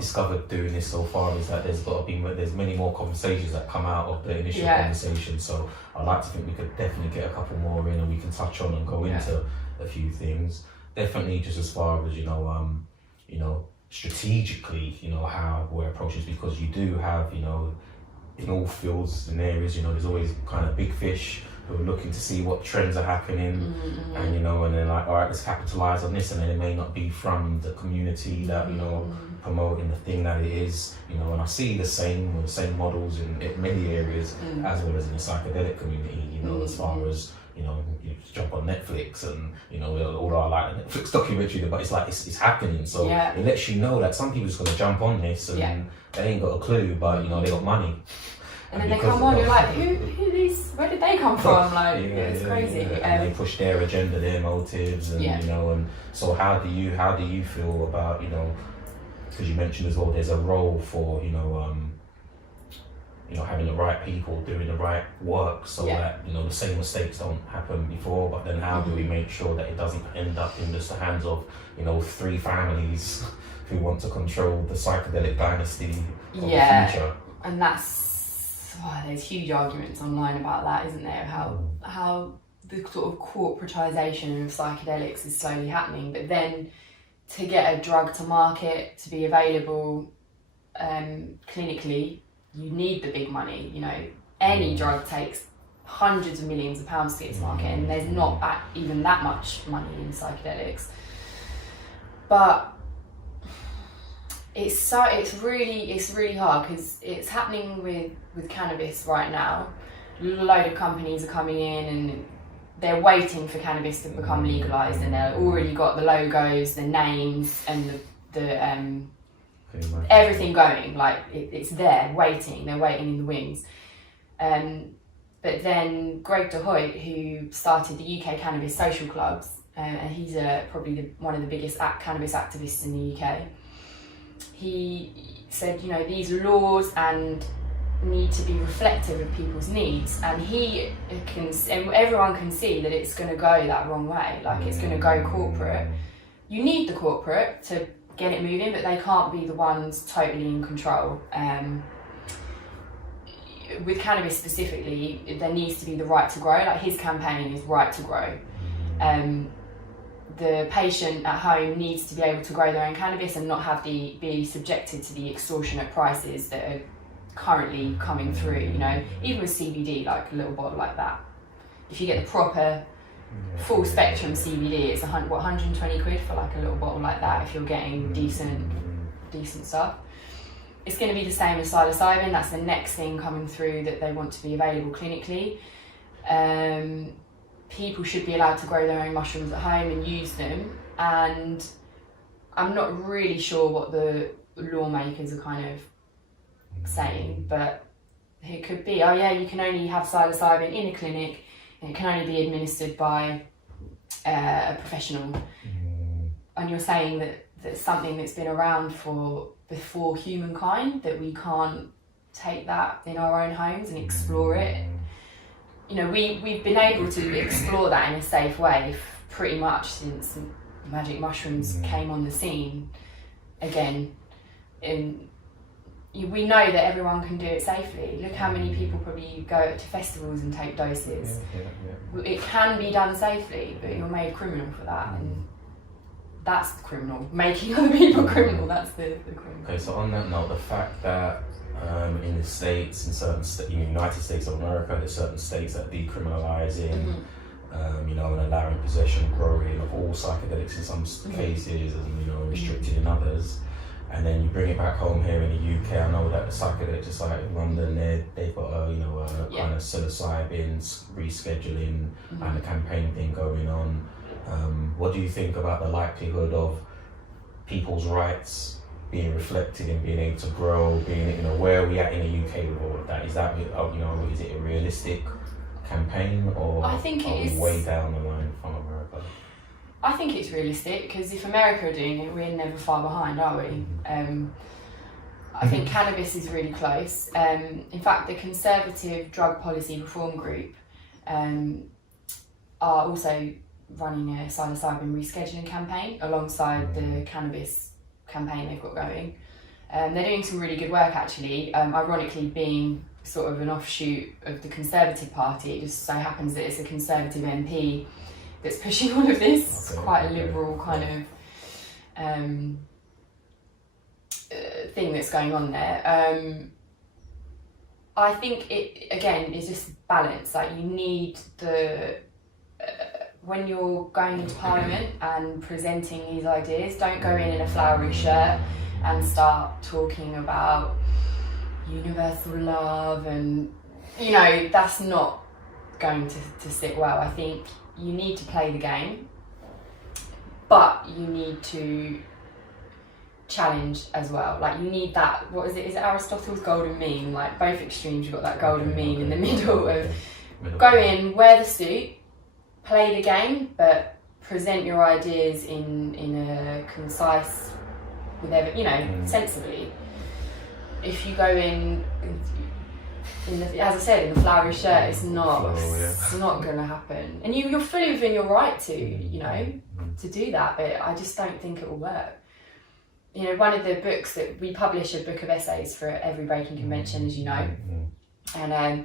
discovered doing this so far is that there's many more conversations that come out of the initial conversation. So I like to think we could definitely get a couple more in, and we can touch on and go into a few things. Definitely, just as far as strategically, how we're approaching this, because you do have, in all fields and areas, there's always kind of big fish who are looking to see what trends are happening, and and then like, all right, let's capitalize on this, and then it may not be from the community that promoting the thing that it is, and I see the same models in many areas, as well as in the psychedelic community, as far as you jump on Netflix and although I like the Netflix documentary, but it's like it's happening, so it lets you know that some people just gonna jump on this and they ain't got a clue, but they got money. And then they come on, you're like, who these? Where did they come from? Like, it's crazy. And they push their agenda, their motives, and and so how do you feel about because you mentioned as well, there's a role for having the right people doing the right work, so that the same mistakes don't happen before. But then how do we make sure that it doesn't end up in just the hands of 3 families who want to control the psychedelic dynasty of the future? And that's there's huge arguments online about that, isn't there? How the sort of corporatization of psychedelics is slowly happening, but then to get a drug to market, to be available clinically, you need the big money. Any drug takes hundreds of millions of pounds to get to market, and there's not even that much money in psychedelics. But it's really hard, because it's happening with cannabis right now. A load of companies are coming in and they're waiting for cannabis to become legalized, and they've already got the logos, the names, and the everything going. Like it's there waiting. They're waiting in the wings. But then Greg DeHoyt, who started the UK Cannabis Social Clubs, and he's probably one of the biggest cannabis activists in the UK. He said, these laws need to be reflective of people's needs, and everyone can see that it's going to go that wrong way. Like it's going to go corporate. You need the corporate to get it moving, but they can't be the ones totally in control. With cannabis specifically, there needs to be the right to grow. Like his campaign is right to grow. The patient at home needs to be able to grow their own cannabis and not be subjected to the extortionate prices that are currently coming through. Even with CBD, like a little bottle like that, if you get the proper full spectrum CBD, it's 120 quid for like a little bottle like that. If you're getting decent stuff, it's going to be the same as psilocybin. That's the next thing coming through that they want to be available clinically. People should be allowed to grow their own mushrooms at home and use them, and I'm not really sure what the lawmakers are kind of saying, but it could be, you can only have psilocybin in a clinic, and it can only be administered by a professional. And you're saying that that's something that's been around before humankind, that we can't take that in our own homes and explore it. We've been able to explore that in a safe way pretty much since magic mushrooms came on the scene again. And we know that everyone can do it safely. Look how many people probably go to festivals and take doses. It can be done safely, but you're made criminal for that, and that's the criminal. Making other people criminal, that's the criminal. Okay, so on that note, the fact that in the States, in the United States of America, there's certain states that decriminalizing, and allowing possession and growing of all psychedelics in some cases, and restricted in others. And then you bring it back home here in the UK. I know that the Psychedelic Society of London, they've got a kind of psilocybin rescheduling and a campaign thing going on. What do you think about the likelihood of people's rights being reflected in being able to grow, where are we at in the UK with all of that? Is that, is it a realistic campaign, or I think are we way down the line from America? I think it's realistic, because if America are doing it, we're never far behind, are we? I think cannabis is really close. In fact, the Conservative Drug Policy Reform Group are also running a psilocybin rescheduling campaign alongside the cannabis campaign they've got going. They're doing some really good work actually, ironically being sort of an offshoot of the Conservative Party. It just so happens that it's a Conservative MP that's pushing all of this. It's quite a liberal kind of thing that's going on there. I think it, again, is just balance. Like, you need when you're going into Parliament and presenting these ideas, don't go in a flowery shirt and start talking about universal love, and that's not going to sit well. I think you need to play the game, but you need to challenge as well. Like, you need that, what is it Aristotle's golden mean? Like, both extremes, you've got that golden mean in the middle of go in, wear the suit, play the game, but present your ideas in a concise, sensibly. If you go in the, as I said, in the flowery shirt, it's not going to happen. And you're fully within your right to do that, but I just don't think it will work. One of the books that we publish, a book of essays for every breaking convention, as you know, and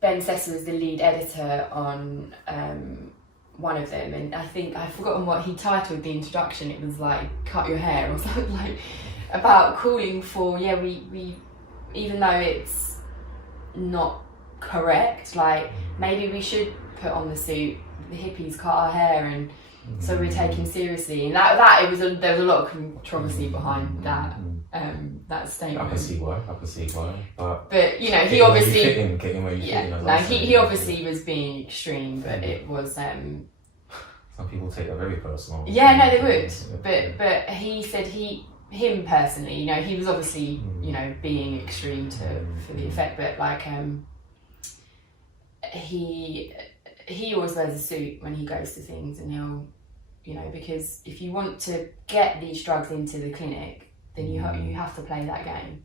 Ben Sessa was the lead editor on one of them, and I think I've forgotten what he titled the introduction. It was like "Cut Your Hair" or something, like about calling for we even though it's not correct, like maybe we should put on the suit. The hippies cut our hair, and so we're taken seriously. And there was a lot of controversy behind that statement. I can see why. But he obviously getting where you fit in. He obviously was being extreme, but it was. Some people take that very personal. Yeah, no, they would. But he said him personally, he was obviously being extreme for the effect, but like he always wears a suit when he goes to things, and he'll because if you want to get these drugs into the clinic, then you have to play that game,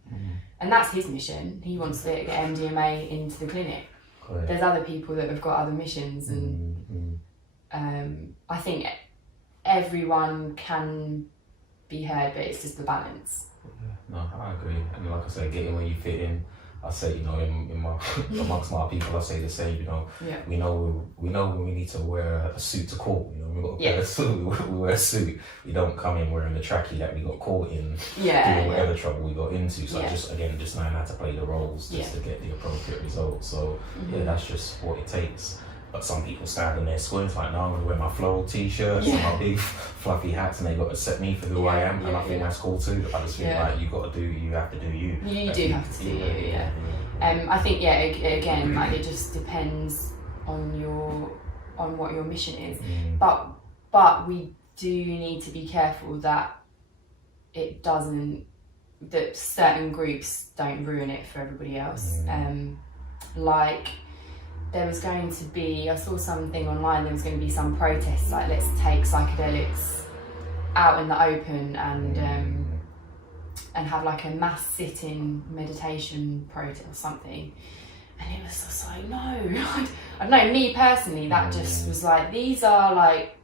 and that's his mission. He wants to get MDMA into the clinic. Correct. There's other people that have got other missions, and I think everyone can be heard, but it's just the balance. No, I agree. And like I said, getting where you fit in. I say, amongst my people, I say the same. We know when we need to wear a suit to court. We've got to wear a suit. We wear a suit. We don't come in wearing the trackie that we got caught in. Doing whatever trouble we got into. So just knowing how to play the roles just to get the appropriate result. So that's just what it takes. But some people stand in their squares like, no, I'm going to wear my floral t-shirts and my big fluffy hats, and they got to accept me for who I am, and I think that's cool too. I just think like you have to do you. You do have to do you, I think again, like, it just depends on what your mission is. But we do need to be careful that that certain groups don't ruin it for everybody else. Like, there was going to be, I saw something online, there was going to be some protests, like, let's take psychedelics out in the open and have like a mass sit-in meditation protest or something. And it was just like, no, I don't know, me personally, that just was like, these are like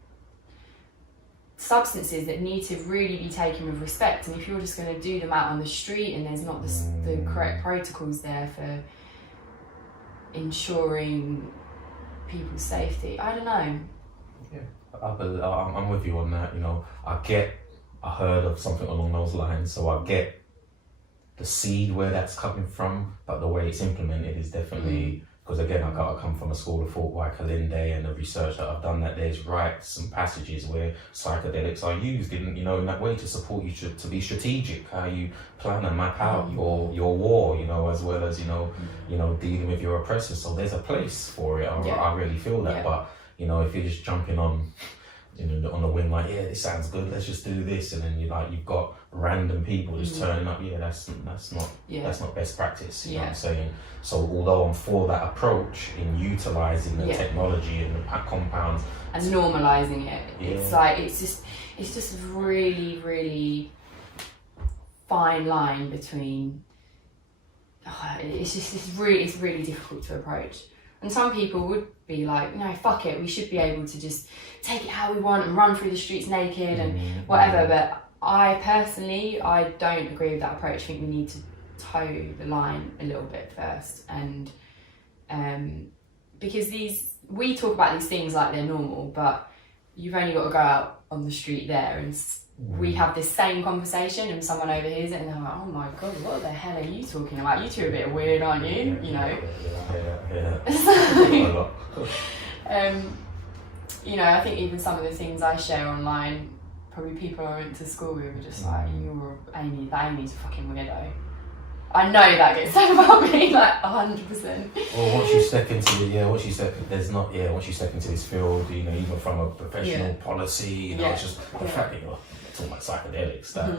substances that need to really be taken with respect. And if you're just going to do them out on the street and there's not the correct protocols there for ensuring people's safety, I don't know. I'm with you on that. I heard of something along those lines, so I get the seed where that's coming from, but the way it's implemented is definitely, because again, I come from a school of thought like Kalinde, and the research that I've done, that there's some passages where psychedelics are used in that way to support you to be strategic, how you plan and map out your war, as well as dealing with your oppressors. So there's a place for it. I really feel that. But if you're just jumping on on the whim, like, this sounds good, let's just do this, and then you've got random people just turning up, that's not best practice, you know what I'm saying? So although I'm for that approach in utilising the technology and the compounds and normalising it, it's like it's just a really, really fine line between it's really difficult to approach. And some people would be like, fuck it, we should be able to just take it how we want and run through the streets naked and whatever. But I personally, I don't agree with that approach. I think we need to toe the line a little bit first, and because we talk about these things like they're normal, but you've only got to go out on the street there and we have this same conversation and someone overhears it and they're like, oh my god, what the hell are you talking about? You two are a bit weird, aren't you? You know? You know, I think even some of the things I share online, probably people I went to school with are just like, you're Aimee, that Aimee's a fucking weirdo. I know that gets said about me, like 100%. Well, once you step into once you step into this field, you know, even from a professional policy, you know, it's just the fact that you're talking about psychedelics, that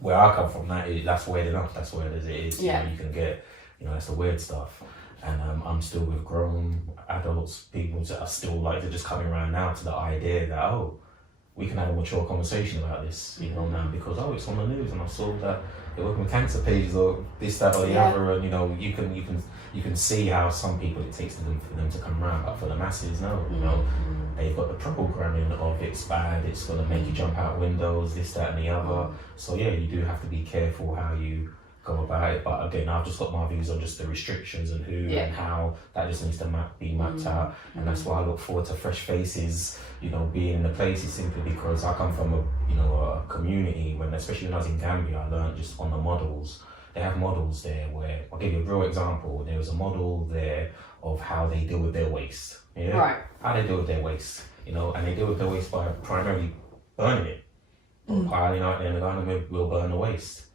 where I come from, that's weird enough, that's weird as it is. You know, you can get, you know, that's the weird stuff. And I'm still with grown adults, people that are still like, they're just coming around now to the idea that, oh, we can have a mature conversation about this, you know, now because, oh, it's on the news and I saw that they're working with cancer pages or this, that or the other, and you know, you can see how some people it takes for them to come around, but for the masses, no, you know, they've got the programming of it's bad, it's gonna make you jump out windows, this, that and the other. So yeah, you do have to be careful how you go about it, but again, I've just got my views on just the restrictions and who and how that just needs to be mapped out, and that's why I look forward to fresh faces, you know, being in the places, simply because I come from a community when, especially when I was in Gambia, I learned just on the models. They have models there where, I'll give you a real example, there was a model there of how they deal with their waste, how they deal with their waste, you know, and they deal with their waste by primarily burning it, piling out there in the garden, we'll burn the waste.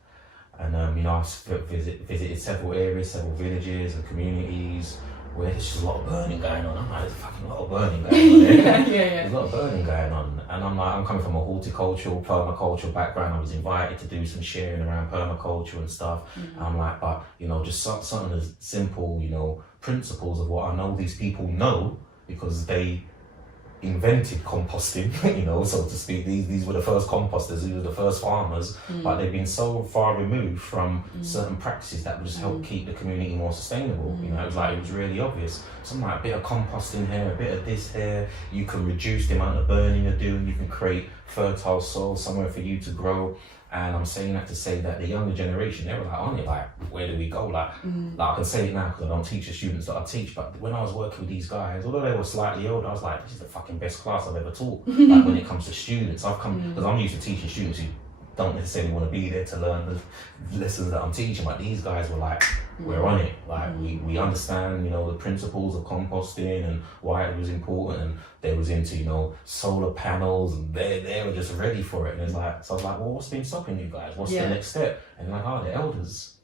And you know, I've visited several areas, several villages and communities where there's just a lot of burning going on. I'm like, there's a fucking lot of burning going on there. There's a lot of burning going on. And I'm like, I'm coming from a horticultural, permacultural background. I was invited to do some sharing around permaculture and stuff. And I'm like, but you know, just something as simple, you know, principles of what I know these people know because they invented composting, you know, so to speak. These were the first composters, these were the first farmers, but they've been so far removed from certain practices that would just help keep the community more sustainable. You know, it was really obvious. Something like a bit of composting here, a bit of this here, you can reduce the amount of burning you're doing, you can create fertile soil somewhere for you to grow. And I'm saying that to say that the younger generation, they were like, on it, like, where do we go? Like I can say it now because I don't teach the students that I teach, but when I was working with these guys, although they were slightly older, I was like, this is the fucking best class I've ever taught. Like when it comes to students, because I'm used to teaching students who don't necessarily want to be there to learn the lessons that I'm teaching, but these guys were like, we're on it. Like we understand, you know, the principles of composting and why it was important, and they was into, you know, solar panels, and they were just ready for it. And it's like, so I was like, well, what's been stopping you guys? What's the next step? And they're like, oh, the elders.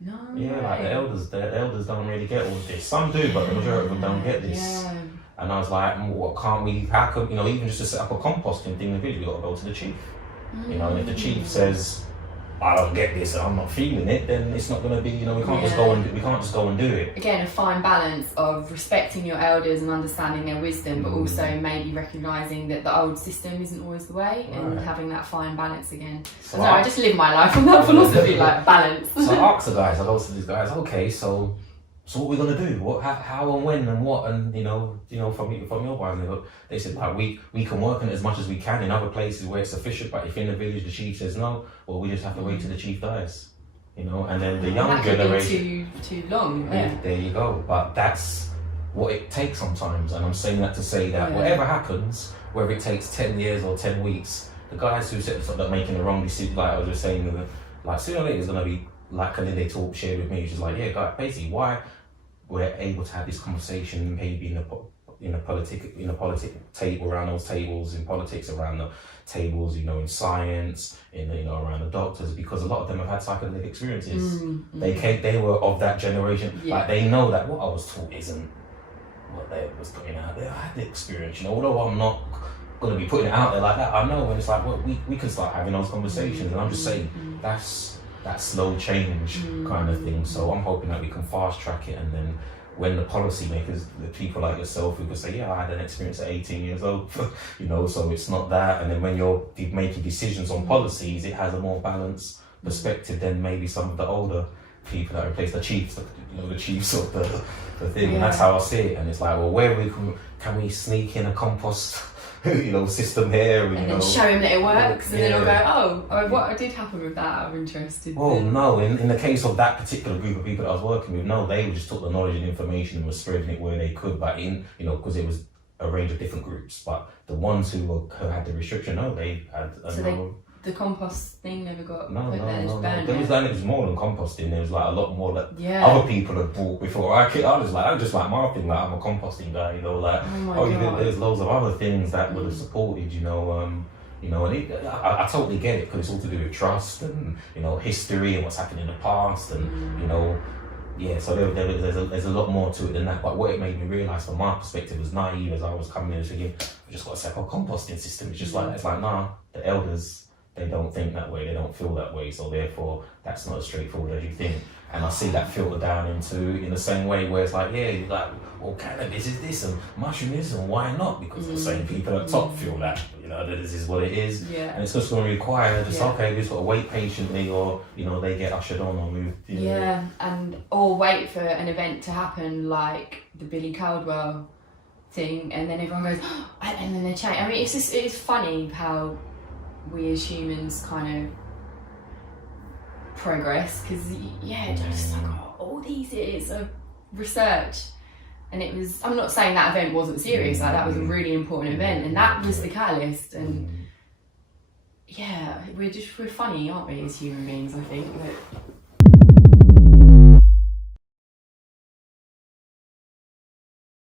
No. Yeah, like the elders don't really get all of this. Some do, but the majority of them don't get this. Yeah. And I was like, what can't we, how come, you know, even just to set up a composting thing in the village, we got to go to the chief. You know, and if the chief says, I don't get this and I'm not feeling it, then it's not going to be, you know, we can't just go and do it. Again, a fine balance of respecting your elders and understanding their wisdom, but also maybe recognising that the old system isn't always the way, and having that fine balance again. So I just live my life on that philosophy, like balance. So I asked the guys, I go to these guys, okay, so what we're gonna do? What, how and when and what? And you know, from your part, they said, like, we can work on it as much as we can in other places where it's sufficient. But if in the village the chief says no, well, we just have to wait till the chief dies. You know, and then the young generation. Too long. There you go. But that's what it takes sometimes. And I'm saying that to say that whatever happens, whether it takes 10 years or 10 weeks, the guys who said that making the wrong decision, like I was just saying, like sooner or later is gonna be like, and then they shared with me, which is like, yeah, guys, basically why we're able to have this conversation maybe in a politic table, around those tables, in politics, around the tables, you know, in science, around the doctors, because a lot of them have had psychedelic experiences. They were of that generation. Like they know that what I was taught isn't what they was putting out there. I had the experience, you know, although I'm not gonna be putting it out there like that, I know when it's like, well, we can start having those conversations, and I'm just saying that's that slow change kind of thing. So I'm hoping that we can fast track it, and then when the policymakers, the people like yourself who can say, yeah, I had an experience at 18 years old, you know, so it's not that. And then when you're making decisions on policies, it has a more balanced perspective than maybe some of the older people that replace the chiefs, the chiefs of the thing. And that's how I see it. And it's like, well, where can we sneak in a compost system here, and then show him that it works, and then I'll Yeah. go, oh, what did happen with that? I'm interested. Well, no, in the case of that particular group of people that I was working with, no, they just took the knowledge and information and were spreading it where they could, but because it was a range of different groups. But the ones who had the restriction, no, they had the compost thing never got no. burned. There was more than composting. There was like a lot more that Yeah. other people had brought before. I'm just like my thing. Like I'm a composting guy, like there's loads of other things that would have supported, and I totally get it because it's all to do with trust and history and what's happened in the past and so there's a lot more to it than that. But what it made me realise from my perspective, as naive as I was coming in, thinking we just got to set up a composting system. It's just like nah, the elders, they don't think that way, they don't feel that way, so therefore that's not as straightforward as you think. And I see that filter down in the same way where it's like, well, cannabis is this and mushroom is, and why not? Because the same people at the top feel that, that this is what it is. Yeah. And it's just going to require we just got to wait patiently, or, they get ushered on or moved. Yeah, or wait for an event to happen like the Billy Caldwell thing, and then everyone goes, and then they change. I mean, it's funny how we as humans kind of progress, because just like all these years of research, and it was, I'm not saying that event wasn't serious, like that was a really important event, and that was the catalyst, and we're funny, aren't we, as human beings, I think, but